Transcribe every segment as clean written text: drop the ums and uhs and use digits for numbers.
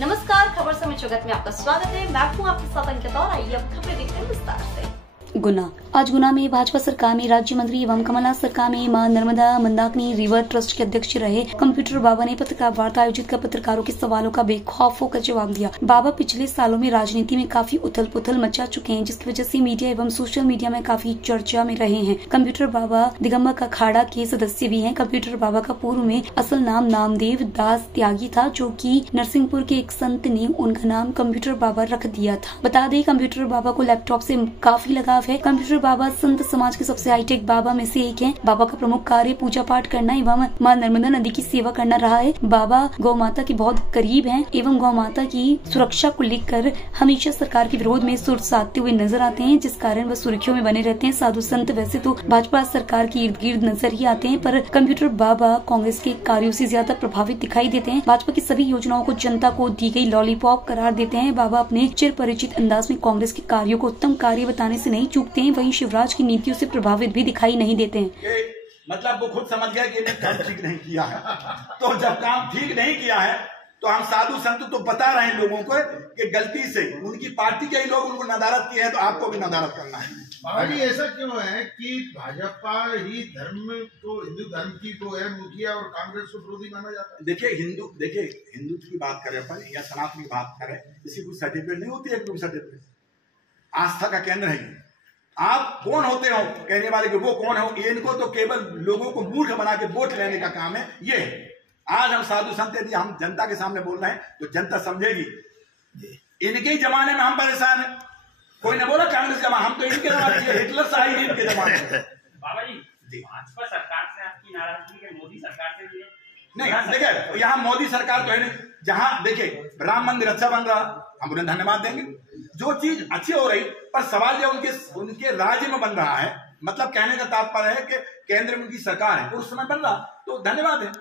नमस्कार, खबर समय जगत में आपका स्वागत है। मैं हूं आपके साथ अंकिता और आइए अब खबरें देखते हैं विस्तार से। गुना आज गुना में भाजपा सरकार में राज्य मंत्री एवं कमलनाथ सरकार में मां नर्मदा मंदाकिनी रिवर ट्रस्ट के अध्यक्ष रहे कंप्यूटर बाबा ने पत्रकार वार्ता आयोजित कर पत्रकारों के सवालों का बेखौफ होकर जवाब दिया। बाबा पिछले सालों में राजनीति में काफी उथल पुथल मचा चुके हैं, जिसकी वजह से मीडिया एवं सोशल मीडिया में काफी चर्चा में रहे हैं। कंप्यूटर बाबा दिगंबर अखाड़ा के सदस्य भी हैं। कंप्यूटर बाबा का पूर्व में असल नाम नामदेव दास त्यागी था, जो कि नरसिंहपुर के एक संत ने उनका नाम कंप्यूटर बाबा रख दिया था। बता दें, कंप्यूटर बाबा को लैपटॉप से काफी लगाव है। कंप्यूटर बाबा संत समाज के सबसे हाईटेक बाबा में से एक हैं। बाबा का प्रमुख कार्य पूजा पाठ करना एवं मां नर्मदा नदी की सेवा करना रहा है। बाबा गौ माता के बहुत करीब हैं एवं गौ माता की सुरक्षा को लेकर हमेशा सरकार के विरोध में सुर साधते हुए नजर आते हैं, जिस कारण वह सुर्खियों में बने रहते हैं। साधु संत वैसे तो भाजपा सरकार के इर्द गिर्द नजर ही आते हैं, पर कंप्यूटर बाबा कांग्रेस के कार्यों से ज्यादा प्रभावित दिखाई देते हैं। भाजपा की सभी योजनाओं को जनता को दी गई लॉलीपॉप करार देते हैं। बाबा अपने चिर परिचित अंदाज में कांग्रेस के कार्यों को उत्तम कार्य बताने से नहीं चूकते हैं, वहीं शिवराज की नीतियों से प्रभावित भी दिखाई नहीं देते हैं। मतलब वो खुद समझ गया कि काम ठीक नहीं किया है। तो जब काम ठीक नहीं किया है तो हम साधु संत तो बता रहे हैं लोगों को कि गलती से उनकी पार्टी के ही लोग उनको नदारत किए हैं, तो आपको भी नदारत करना है। बाबा जी, ऐसा क्यों है कि भाजपा ही धर्म को, हिंदू धर्म की को है मुखिया और कांग्रेस को विरोधी माना जाता है? देखिए हिंदू की बात करें अपन या सनातन की बात करें, इसी कोई सर्टिफिकेट नहीं होती है। एकदम सर्टिफिकेट आस्था का केंद्र है। आप कौन होते हो कहने वाले कि वो कौन हो, इनको तो केवल लोगों को मूर्ख बना के वोट लेने का काम है। ये आज हम साधु संत यदि हम जनता के सामने बोल रहे हैं तो जनता समझेगी। इनके ही जमाने में हम परेशान हैं। कोई ने बोला कांग्रेस जमाना, हम तो इनके जमाने, हिटलर शाही इनके जमाने में। बाबा जी, भाजपा सरकार से आपकी नाराजगी है, मोदी सरकार से भी है? नहीं, देखिए यहाँ मोदी सरकार तो है नहीं। जहां देखिए राम मंदिर अच्छा बन रहा, हम उन्हें धन्यवाद देंगे। जो चीज अच्छी हो रही, पर सवाल ये उनके राज्य में बन रहा है। मतलब कहने का तात्पर्य है कि केंद्र में उनकी सरकार है, उस समय बन रहा तो धन्यवाद है।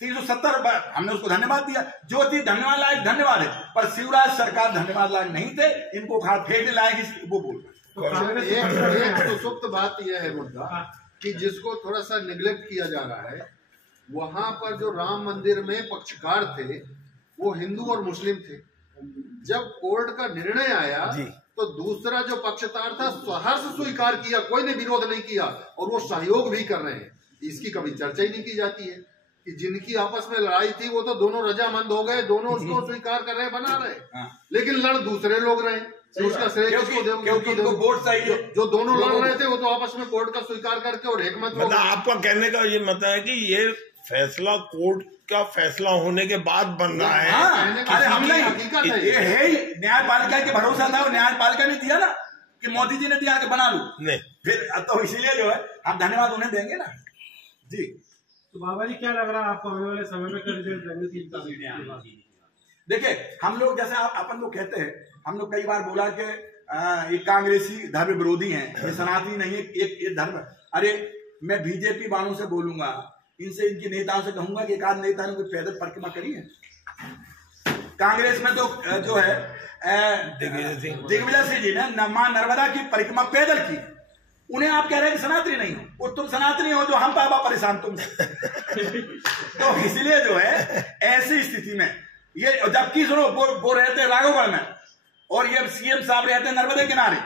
370 हमने उसको धन्यवाद दिया। जो चीज धन्यवाद लायक धन्यवाद है, पर शिवराज सरकार धन्यवाद लायक नहीं थे, इनको खाड़ फेंकने लायक वो बोल रहे। एक सुप्त बात यह है मुद्दा कि जिसको थोड़ा सा निग्लेक्ट किया जा रहा है, वहां पर जो राम मंदिर में पक्षकार थे वो हिंदू और मुस्लिम थे। जब कोर्ट का निर्णय आया तो दूसरा जो पक्षकार था सहर्ष स्वीकार किया, कोई ने विरोध नहीं किया और वो सहयोग भी कर रहे हैं। इसकी कभी चर्चा ही नहीं की जाती है कि जिनकी आपस में लड़ाई थी वो तो दोनों रजामंद हो गए, दोनों उसको स्वीकार कर रहे, बना रहे, लेकिन लड़ दूसरे लोग रहे। उसका श्रेय किसको दो? वोट चाहिए। जो दोनों लड़ रहे थे वो तो आपस में कोर्ट का स्वीकार करके और एक मत। मतलब आपका कहने का ये मतलब है कि ये फैसला कोर्ट का फैसला होने के बाद बन रहा है। अरे हम नहीं, ये है ही न्यायपालिका के भरोसा था और न्यायपालिका ने दिया ना कि मोदी जी ने दिया कि बना लू नहीं, फिर तो इसीलिए जो है हम धन्यवाद उन्हें देंगे ना जी। तो बाबा जी, क्या लग रहा है आपको आने वाले समय में? देखिए हम लोग जैसे अपन लोग कहते हैं, हम लोग कई बार बोला कि ये कांग्रेसी धर्म विरोधी हैं, ये सनातनी नहीं है, एक धर्म। अरे मैं बीजेपी वालों से बोलूंगा, इनसे इनके नेताओं से कहूंगा कि एक आध नेता ने कोई पैदल परिक्रमा करी है? कांग्रेस में तो जो है दिग्विजय सिंह जी ने मां नर्मदा की परिक्रमा पैदल की। उन्हें आप कह रहे हैं कि सनातनी नहीं हो, और तुम सनातनी हो जो हम बाबा परेशान तुम। तो इसलिए जो है ऐसी स्थिति में ये, जबकि सुनो वो रहते राघवगढ़ में और ये सीएम साहब रहते नर्मदा किनारे।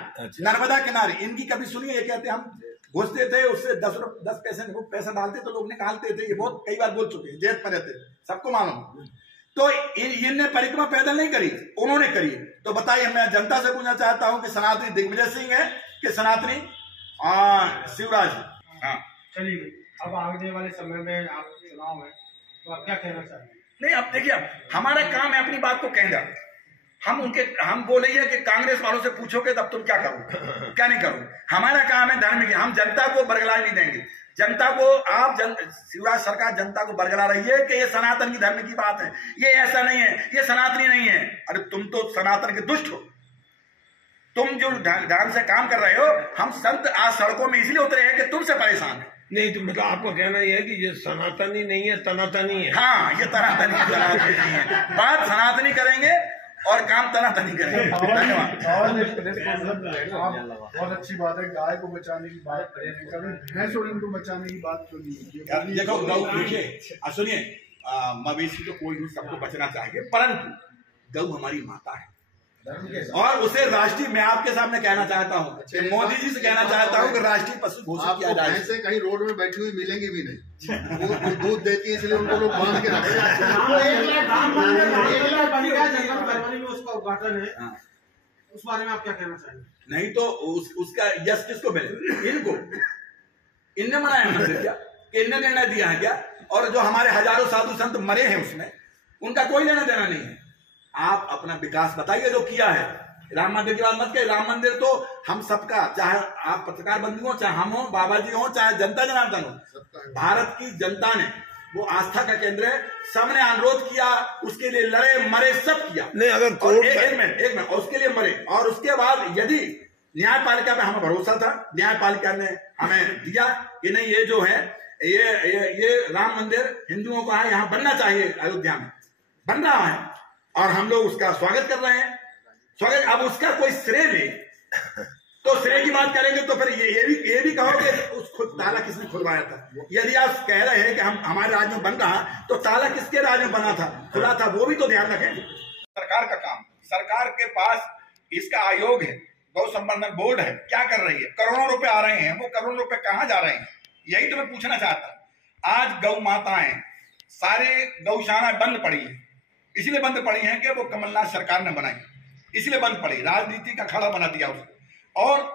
नर्मदा किनारे इनकी कभी सुनिए? ये कहते हम घुसते थे, उससे 10 पैसे डालते तो लोग निकालते थे। ये बहुत कई बार बोल चुके हैं, जेल पर रहते, सबको मालूम। तो इनने परिक्रमा पैदल नहीं करी, उन्होंने करी। तो बताइए, मैं जनता से पूछना चाहता हूं कि सनातनी दिग्विजय सिंह है कि सनातनी शिवराज? हाँ, चलिए अब आने वाले समय में आप चुनाव है तो आप क्या कहना चाहेंगे? नहीं, अब देखिए हमारा काम है अपनी बात को कहना। हम बोलेंगे कि कांग्रेस वालों से पूछोगे तब तुम क्या करोगे, क्या नहीं करोगे। हमारा काम है धर्म की, हम जनता को बरगलाने नहीं देंगे। जनता को शिवराज सरकार जनता को बरगला रही है कि ये सनातन की धर्म की बात है, ये ऐसा नहीं है, ये सनातनी नहीं है। अरे तुम तो सनातन के दुष्ट हो, तुम जो ढंग से काम कर रहे हो। हम संत आज सड़कों में इसलिए उतरे हैं कि तुमसे परेशान है। नहीं, तो मतलब आपका कहना यह है कि ये सनातनी नहीं है, तनातनी है। हाँ, ये तनातनी है। बात सनातनी करेंगे और काम तनातनी करेंगे। धन्यवाद। बहुत अच्छी बात है, गाय को बचाने की बात करें, भैंस और इनको बचाने की बात क्यों नहीं? देखो देखिए सुनिए, मवेशी तो कोई भी सबको बचना चाहिए, परंतु गौ हमारी माता है और उसे राष्ट्रीय, मैं आपके सामने कहना चाहता हूँ, मोदी जी से कहना चाहता हूँ कि राष्ट्रीय पशु घोषित किया जाए। भैंसे कहीं रोड में बैठी हुई मिलेंगी भी नहीं, वो दूध देती है इसलिए उनको लोग बांध के रखते हैं। उसका उद्घाटन है, उस बारे में आप क्या कहना चाहेंगे? नहीं तो उसका यश किसको मिले? इनको, इनने मनाया मंदिर क्या? इनने निर्णय दिया है क्या? और जो हमारे हजारों साधु संत मरे हैं उसमें उनका कोई लेना देना नहीं है। आप अपना विकास बताइए जो किया है। राम मंदिर की बात मत करिए, राम मंदिर तो हम सबका, चाहे आप पत्रकार बंधु हो, चाहे हम हो, बाबा जी हो, चाहे जनता जनार्दन हो, भारत की जनता ने वो आस्था का केंद्र है। सबने अनुरोध किया, उसके लिए लड़े मरे, सब किया। नहीं अगर एक मिनट उसके लिए मरे। और उसके बाद यदि न्यायपालिका में हमें भरोसा था, न्यायपालिका ने हमें दिया कि नहीं ये जो है ये राम मंदिर हिंदुओं का है, यहाँ बनना चाहिए, अयोध्या में बन रहा है और हम लोग उसका स्वागत कर रहे हैं। स्वागत, अब उसका कोई श्रेय ले तो श्रेय की बात करेंगे तो फिर ये भी कहोगे उस ताला किसने खुलवाया था। यदि आप कह रहे हैं कि हम हमारे राज्य में बन रहा तो ताला किसके राज्य में बना था, खुला था, वो भी तो ध्यान रखें। सरकार का काम, सरकार के पास इसका आयोग है, गौ संवर्धन बोर्ड है, क्या कर रही है? करोड़ों रुपए आ रहे हैं, वो करोड़ों रुपए कहाँ जा रहे हैं? यही तो मैं पूछना चाहता हूं। आज गौ माताएं सारे गौशाला बंद पड़ी है, इसलिए बंद पड़ी हैं कि वो कमलनाथ सरकार ने बनाई, इसलिए बंद पड़ी, राजनीति का खड़ा बना दिया उसको, और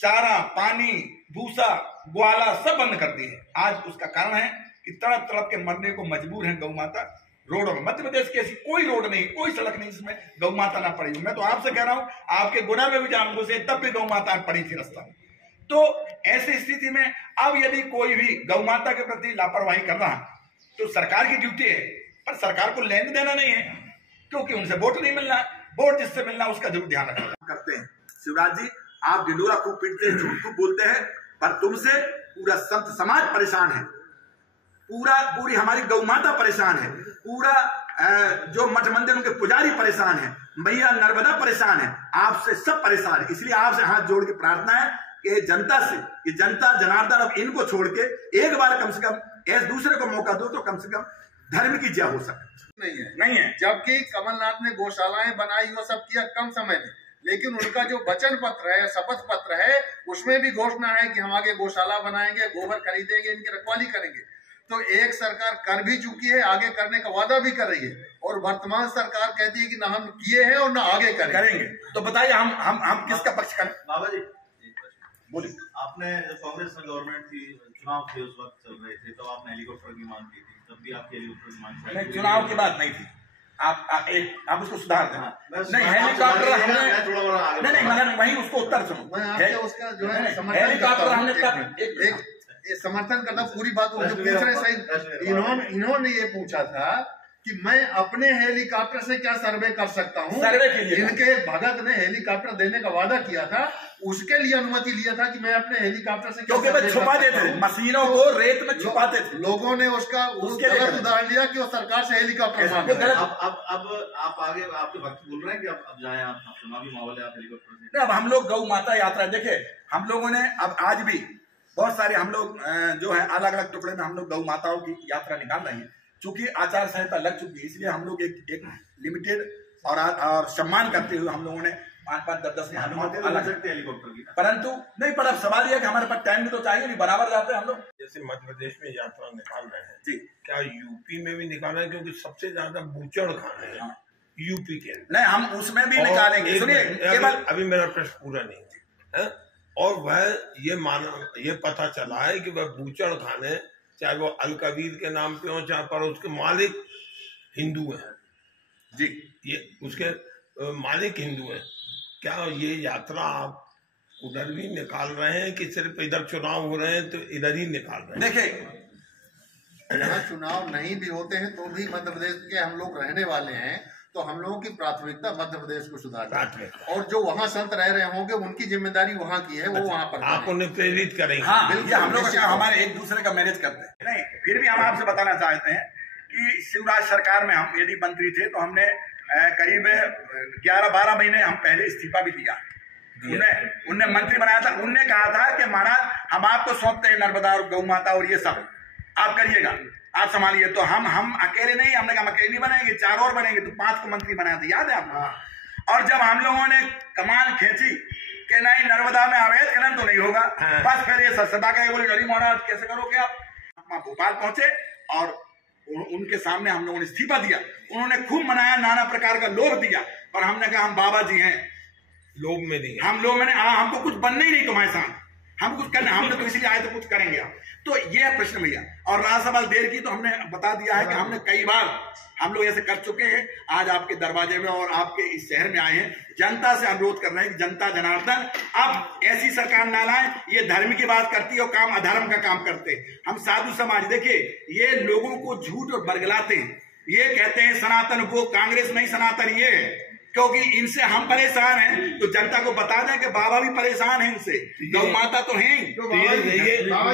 चारा, पानी, भूसा, ग्वाला सब बंद कर दिए। आज उसका कारण है कि तड़प तड़प के मरने को मजबूर है गौ माता रोडों में। मध्य प्रदेश की ऐसी कोई रोड नहीं, कोई सड़क नहीं जिसमें गौ माता ना पड़ी। मैं तो आपसे कह रहा हूं, आपके गुना में भी जानबूझ से तब भी गौ माता पड़ी थी रास्ता में। तो ऐसी स्थिति में अब यदि कोई भी गौ माता के प्रति लापरवाही कर रहा तो सरकार की ड्यूटी है, पर सरकार को लेन देना नहीं है क्योंकि उनसे वोट नहीं मिलना, वोट जिससे मिलना उसका जरूर ध्यान रखना करते हैं। शिवराज जी, आप ढिंडोरा खूब पीटते हैं, झूठ खूब बोलते हैं, पर तुमसे पूरा संत समाज परेशान है, पूरी हमारी गौ माता परेशान है, पूरा जो मठ मंदिर उनके पुजारी परेशान है, मैया नर्मदा परेशान है, आपसे सब परेशान है। इसलिए आपसे हाथ जोड़ के प्रार्थना है कि जनता से, कि जनता जनार्दन अब इनको छोड़ के एक बार कम से कम ऐसे दूसरे को मौका दो तो कम से कम धर्म की जय हो सके। नहीं है। जबकि कमलनाथ ने गौशालाएं बनाई, वो सब किया कम समय में, लेकिन उनका जो वचन पत्र है, शपथ पत्र है, उसमें भी घोषणा है कि हम आगे गौशाला बनाएंगे, गोबर खरीदेंगे, इनकी रखवाली करेंगे। तो एक सरकार कर भी चुकी है, आगे करने का वादा भी कर रही है, और वर्तमान सरकार कहती है कि ना हम किए हैं और ना आगे करेंगे। तो बताइए हम किसका पक्ष करें? बाबा जी बोलिए। आपने कांग्रेस में गवर्नमेंट थी, चुनाव थे, उस वक्त चल रहे थे, तो आपने हेलीकॉप्टर की मांग की थी, तब भी आपकी हेलीकॉप्टर की मांग नहीं, चुनाव की बात नहीं थी। आप उसको सुधार दें। नहीं, हेलीकॉप्टर हमने नहीं, मगर वही उसको उत्तर सुनो। उसका जो है हेलीकॉप्टर हमने समर्थन करना, पूरी बात दूसरे सही। इन्होंने ये पूछा था कि मैं अपने हेलीकॉप्टर से क्या सर्वे कर सकता हूँ। सर्वे के लिए इनके भगत ने हेलीकॉप्टर देने का वादा किया था, उसके लिए अनुमति लिया था कि मैं अपने हेलीकॉप्टर से, क्योंकि वे छुपाते थे मशीनों को, रेत में छुपाते थे। लोगों ने उसका गलत उदाहरण लिया कि वो सरकार से हेलीकॉप्टर मांग रहे हैं। अब आप आगे आपके भक्त बोल रहे हैं कि अब जाए आप चुनावी माहौल है, आप हेलीकॉप्टर से। अब हम लोग गौ माता यात्रा, देखे हम लोगों ने अब आज भी बहुत सारे हम लोग जो है अलग अलग टुकड़े में हम लोग गौ माताओं की यात्रा निकाल रहे हैं। चूंकि आचार संहिता लग चुकी है, इसलिए हम लोग एक लिमिटेड और सम्मान करते हुए हम लोगों ने 5-10 अलग सकते हेलीकॉप्टर की। परंतु नहीं, पर अब सवाल यह कि हमारे पास टाइम भी तो चाहिए, नहीं बराबर जाते हैं हम लोग। जैसे मध्य प्रदेश में यात्रा निकाल रहे हैं जी, क्या यूपी में भी निकाल रहे हैं? क्योंकि सबसे ज्यादा बूचड़ खाने हैं यूपी के। नहीं, हम उसमें भी निकालेंगे। सुनिए, केवल अभी मेरा प्रश्न पूरा नहीं है, और वह ये पता चला है कि वह बूचड़ खाने, चाहे वो अल कबीर के नाम पे हो, चाहे पर उसके मालिक हिंदू है जी, ये उसके मालिक हिंदू है। क्या ये यात्रा आप उधर भी निकाल रहे हैं कि सिर्फ इधर चुनाव हो रहे हैं तो इधर ही निकाल रहे हैं? देखिए, यहाँ चुनाव नहीं भी होते हैं तो भी मध्य प्रदेश के हम लोग रहने वाले हैं, तो हम लोगों की प्राथमिकता मध्य प्रदेश को सुधारना है, और जो वहाँ संत रह रहे होंगे उनकी जिम्मेदारी वहाँ की है, वो वहाँ पर आप उन्हें प्रेरित करेंगे। हाँ, बिल्कुल, हम लोग हमारे एक दूसरे का मैनेज करते हैं। नहीं, फिर भी हम आपसे बताना चाहते हैं कि शिवराज सरकार में हम यदि मंत्री थे तो हमने करीब 11-12 महीने हम पहले इस्तीफा भी दिया। उन्हें मंत्री बनाया था, उनने कहा था कि महाराज हम आपको सौंपते हैं नर्मदा और गौ माता और ये सब आप करिएगा। आप संभालिए। तो हम अकेले नहीं, हमने कहा हम अकेले नहीं बनेंगे, 4 और बनेंगे, तो 5 को मंत्री बनाए थे, याद है आपको। और जब हम लोगों ने कमान खींची कि नहीं नर्मदा में अवैध खनन तो नहीं होगा, बस फिर ये सदा का बोले नरी महाराज कैसे करोगे आप। भोपाल पहुंचे और उनके सामने हम लोगों ने इस्तीफा दिया। उन्होंने खूब मनाया, नाना प्रकार का लोभ दिया, पर हमने कहा हम बाबा जी हैं, लोभ में नहीं, हम लोग मैंने हमको कुछ बनना ही नहीं तुम्हारे साथ, हम कुछ करना, हमने तो इसलिए आए तो कुछ करेंगे आप। तो ये है प्रश्न भैया। और रहा सवाल देर की, तो हमने बता दिया है कि हमने कई बार हम लोग ऐसे कर चुके हैं। आज आपके दरवाजे में और आपके इस शहर में आए हैं, जनता से अनुरोध कर रहे हैं कि जनता जनार्दन अब ऐसी सरकार ना लाए, ये धर्म की बात करती है और काम अधर्म का काम करते। हम साधु समाज, देखिए ये लोगों को झूठ और बरगलाते हैं, ये कहते हैं सनातन वो, कांग्रेस नहीं सनातन ये है, क्योंकि इनसे हम परेशान हैं। तो जनता को बता दें कि बाबा भी परेशान है इनसे, गौ माता तो है। तो बाबा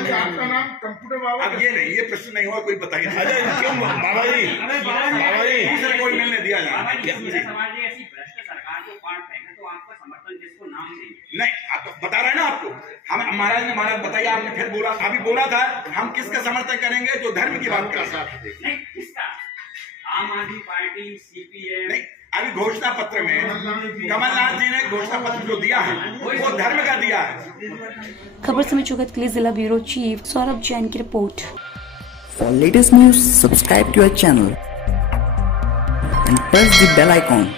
जी आपका नाम कंप्यूटर बाबा, अब ये नहीं, ये प्रश्न नहीं हुआ, कोई बताइए। अरे क्यों बाबा जी, बाबा जी दूसरे कोई मिलने दिया जाए। समाज ने ऐसी भ्रष्ट सरकार को काट फेंका, तो आपका समर्थन जिसको नाम नहीं, आप तो बता रहे हैं ना आपको, हम महाराज बताइए, आपने फिर बोला, अभी बोला था हम किसका समर्थन करेंगे, जो धर्म की बात कर साथ नहीं किसका, आम आदमी पार्टी, CPM नहीं। अभी घोषणा पत्र में कमलनाथ जी ने घोषणा पत्र जो दिया है वो धर्म का दिया है। खबर समय जगत के लिए जिला ब्यूरो चीफ सौरभ जैन की report. For latest news, subscribe to our channel and press the bell icon.